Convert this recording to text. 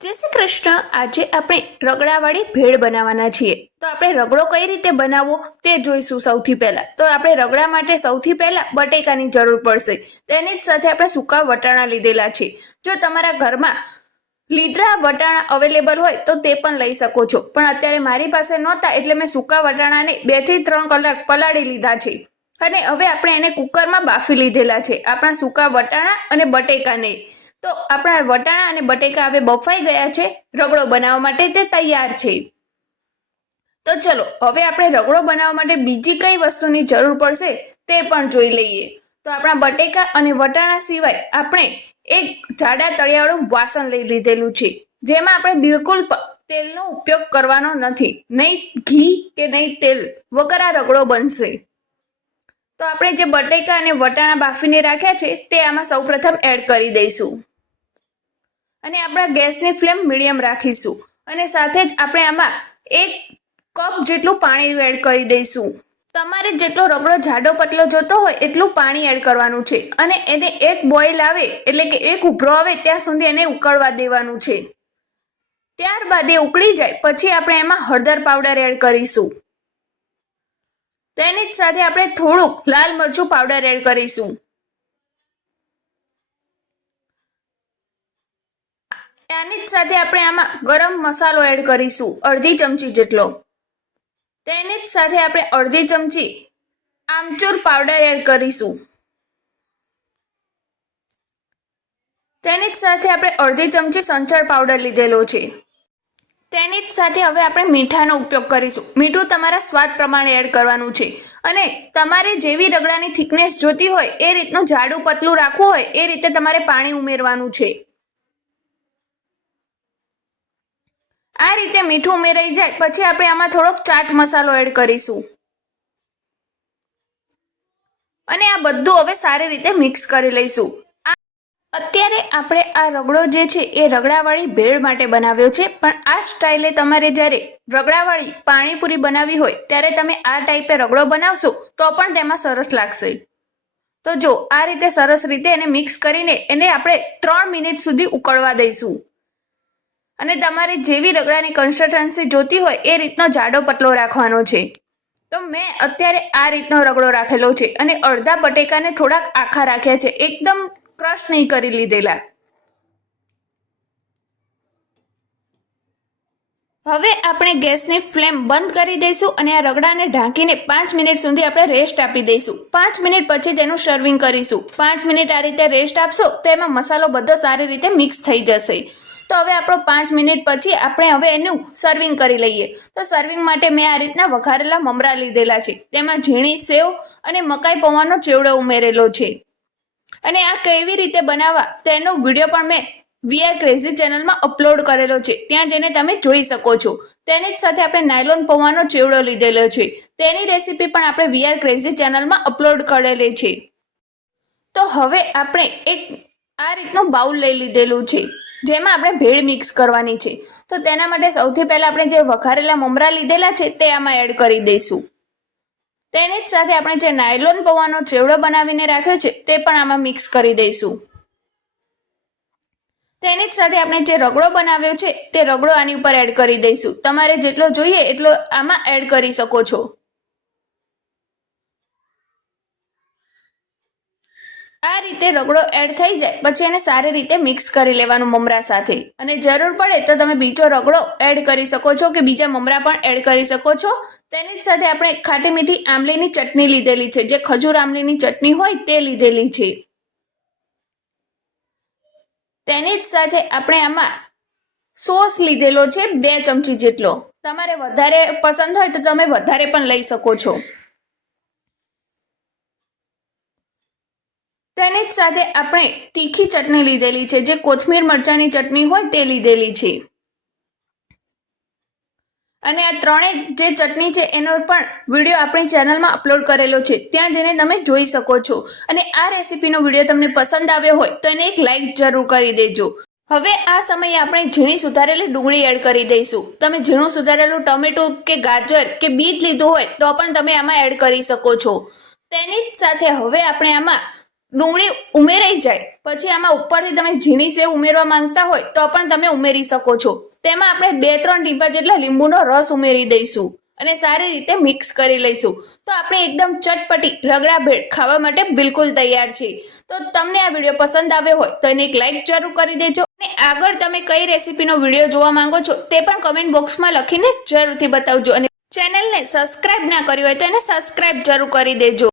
જય શ્રી કૃષ્ણ। આજે આપણે રગડાવાળી ભેળ બનાવવાના છીએ। તો આપણે રગડો કઈ રીતે બનાવવો તે જોઈશું। સૌથી પહેલા તો આપણે રગડા માટે સૌથી પહેલા બટેકાની જરૂર પડશે। તેની જ સાથે આપણે સૂકા વટાણા લીધેલા છે। જો તમારા ઘરમાં લીધા વટાણા અવેલેબલ હોય તો તે પણ લઈ શકો છો, પણ અત્યારે મારી પાસે નહોતા એટલે મેં સૂકા વટાણાને 2 થી 3 કલાક પલાળી લીધા છે અને હવે આપણે એને કુકરમાં બાફી લીધેલા છે, આપણા સૂકા વટાણા અને બટેકાને। તો આપણા વટાણા અને બટેકા હવે બફાઈ ગયા છે, રગડો બનાવવા માટે તે તૈયાર છે। તો ચલો હવે આપણે રગડો બનાવવા માટે બીજી કઈ વસ્તુની જરૂર પડશે તે પણ જોઈ લઈએ। તો આપણા બટેકા અને વટાણા સિવાય આપણે એક જાડા તળિયાવાળું વાસણ લઈ લીધેલું છે, જેમાં આપણે બિલકુલ તેલનો ઉપયોગ કરવાનો નથી, નહીં ઘી કે નહીં તેલ વગર આ રગડો બનશે। તો આપણે જે બટેકા અને વટાણા બાફીને રાખ્યા છે તે આમાં સૌપ્રથમ એડ કરી દઈશું અને આપણા ગેસની ફ્લેમ મીડિયમ રાખીશું અને સાથે જ આપણે આમાં 1 કપ જેટલું પાણી એડ કરી દઈશું। તમારે જેટલો રગડો જાડો પતલો જોતો હોય એટલું પાણી એડ કરવાનું છે અને એને એક બોઇલ આવે એટલે કે એક ઉભરો આવે ત્યાં સુધી એને ઉકળવા દેવાનું છે। ત્યારબાદ એ ઉકળી જાય પછી આપણે એમાં હળદર પાવડર એડ કરીશું। તેની જ સાથે આપણે થોડુંક લાલ મરચું પાવડર એડ કરીશું। આની જ સાથે આપણે આમાં ગરમ મસાલો એડ કરીશું, અડધી ચમચી જેટલો। તેની જ સાથે આપણે અડધી ચમચી આમચૂર પાવડર એડ કરીશું। તેની જ સાથે આપણે અડધી ચમચી સંચળ પાવડર લીધેલો છે। તેની જ સાથે હવે આપણે મીઠાનો ઉપયોગ કરીશું। મીઠું તમારા સ્વાદ પ્રમાણે એડ કરવાનું છે અને તમારે જેવી રગડાની થિકનેસ જોતી હોય એ રીતનું જાડું પતલું રાખવું હોય એ રીતે તમારે પાણી ઉમેરવાનું છે। આ રીતે મીઠું ઉમેરાઈ જાય પછી આપણે આમાં થોડોક ચાટ મસાલો એડ કરીશું અને આ બધું હવે સારી રીતે મિક્સ કરી લઈશું। અત્યારે આપણે આ રગડો જે છે એ રગડાવાળી ભેળ માટે બનાવ્યો છે, પણ આ સ્ટાઇલે તમારે જ્યારે રગડાવાળી પાણીપુરી બનાવી હોય ત્યારે તમે આ ટાઈપે રગડો બનાવશો તો પણ તેમાં સરસ લાગશે। તો જો આ રીતે સરસ રીતે એને મિક્સ કરીને એને આપણે 3 મિનિટ સુધી ઉકળવા દઈશું અને તમારે જેવી રગડાની કન્સિસ્ટન્સી જોતી હોય એ રીતનો જાડો પતલો રાખવાનો છે। તો મેં અત્યારે આ રીતનો રગડો રાખેલો છે અને અડધા બટેકાને થોડાક આખા રાખ્યા છે, એકદમ ક્રશ નહીં કરી લીધેલા। હવે આપણે ગેસની ફ્લેમ બંધ કરી દઈશું અને આ રગડાને ઢાંકીને 5 મિનિટ સુધી આપણે રેસ્ટ આપી દઈશું। 5 મિનિટ પછી તેનું સર્વિંગ કરીશું। 5 મિનિટ આ રીતે રેસ્ટ આપશો તો એમાં મસાલો બધો સારી રીતે મિક્સ થઈ જશે। તો હવે આપણો 5 મિનિટ પછી આપણે હવે એનું સર્વિંગ કરી લઈએ। તો સર્વિંગ માટે મેં આ રીતના વઘારેલા મમરા લીધેલા છે, તેમાં ઝીણી સેવ અને મકાઈ પૌવાનો ચેવડો ઉમેરેલો છે અને આ કેવી રીતે બનાવવા તેનો વિડીયો પણ મેં વીઆર ક્રેઝી ચેનલમાં અપલોડ કરેલો છે, ત્યાં જઈને તમે જોઈ શકો છો। તેની જ સાથે આપણે નાયલોન પૌવાનો ચેવડો લીધેલો છે, તેની રેસીપી પણ આપણે વીઆર ક્રેઝી ચેનલમાં અપલોડ કરેલી છે। તો હવે આપણે એક આ રીતનું બાઉલ લઈ લીધેલું છે જેમાં આપણે ભેળ મિક્સ કરવાની છે। તો તેના માટે સૌથી પહેલા આપણે જે વઘારેલા મમરા લીધેલા છે તે આમાં એડ કરી દઈશું। તેની જ સાથે આપણે જે નાયલોન પૌવાનો ચેવડો બનાવીને રાખ્યો છે તે પણ આમાં મિક્સ કરી દઈશું। તેની જ સાથે આપણે જે રગડો બનાવ્યો છે તે રગડો આની ઉપર એડ કરી દઈશું। તમારે જેટલો જોઈએ એટલો આમાં એડ કરી શકો છો। આ રીતે રગડો એડ થઈ જાય પછી એને સારી રીતે મિક્સ કરી લેવાનું મમરા સાથે અને જરૂર પડે તો તમે બીજો રગડો એડ કરી શકો છો કે બીજા મમરા પણ એડ કરી શકો છો। તેની જ સાથે આપણે ખાટી મીઠી આમલીની ચટણી લીધેલી છે, જે ખજૂર આમલીની ચટણી હોય તે લીધેલી છે। તેની જ સાથે આપણે આમાં સોસ લીધેલો છે 2 ચમચી જેટલો, તમારે વધારે પસંદ હોય તો તમે વધારે પણ લઈ શકો છો। તેની જ સાથે આપણે તીખી ચટણી લીધેલી છે, જે કોથમીર મરચાંની ચટણી હોય તે લીધેલી છે અને આ ત્રણેય જે ચટણી છે એનો પણ વિડીયો આપણી ચેનલમાં અપલોડ કરેલો છે, ત્યાં જઈને તમે જોઈ શકો છો। અને આ રેસીપીનો વિડીયો તમને પસંદ આવ્યો હોય તો એને એક લાઈક જરૂર કરી દેજો। હવે આ સમયે આપણે ઝીણી સુધારેલી ડુંગળી એડ કરી દઈશું। તમે ઝીણું સુધારેલું ટમેટું કે ગાજર કે બીટ લીધું હોય તો પણ તમે આમાં એડ કરી શકો છો। તેની જ સાથે હવે આપણે આમાં ડુંગળી ઉમેરાઈ જાય પછી આમાં ઉપરથી તમે ઝીણી સેવ ઉમેરવા માંગતા હોય તો પણ તમે ઉમેરી શકો છો. તેમાં આપણે 2-3 ટીપા જેટલા લીંબુનો રસ ઉમેરી દઈશું અને સારી રીતે મિક્સ કરી લઈશું. તો આપણે એકદમ ચટપટી રગડા ભેળ ખાવા માટે બિલકુલ તૈયાર છે. તો તમને આ વિડીયો પસંદ આવ્યો હોય તો એને એક લાઈક જરૂર કરી દેજો અને આગળ તમે કઈ રેસીપીનો વિડીયો જોવા માંગો છો તે પણ કમેન્ટ બોક્સમાં લખીને જરૂરથી બતાવજો અને ચેનલને સબસ્ક્રાઇબ ના કરી હોય તો એને સબસ્ક્રાઇબ જરૂર કરી દેજો.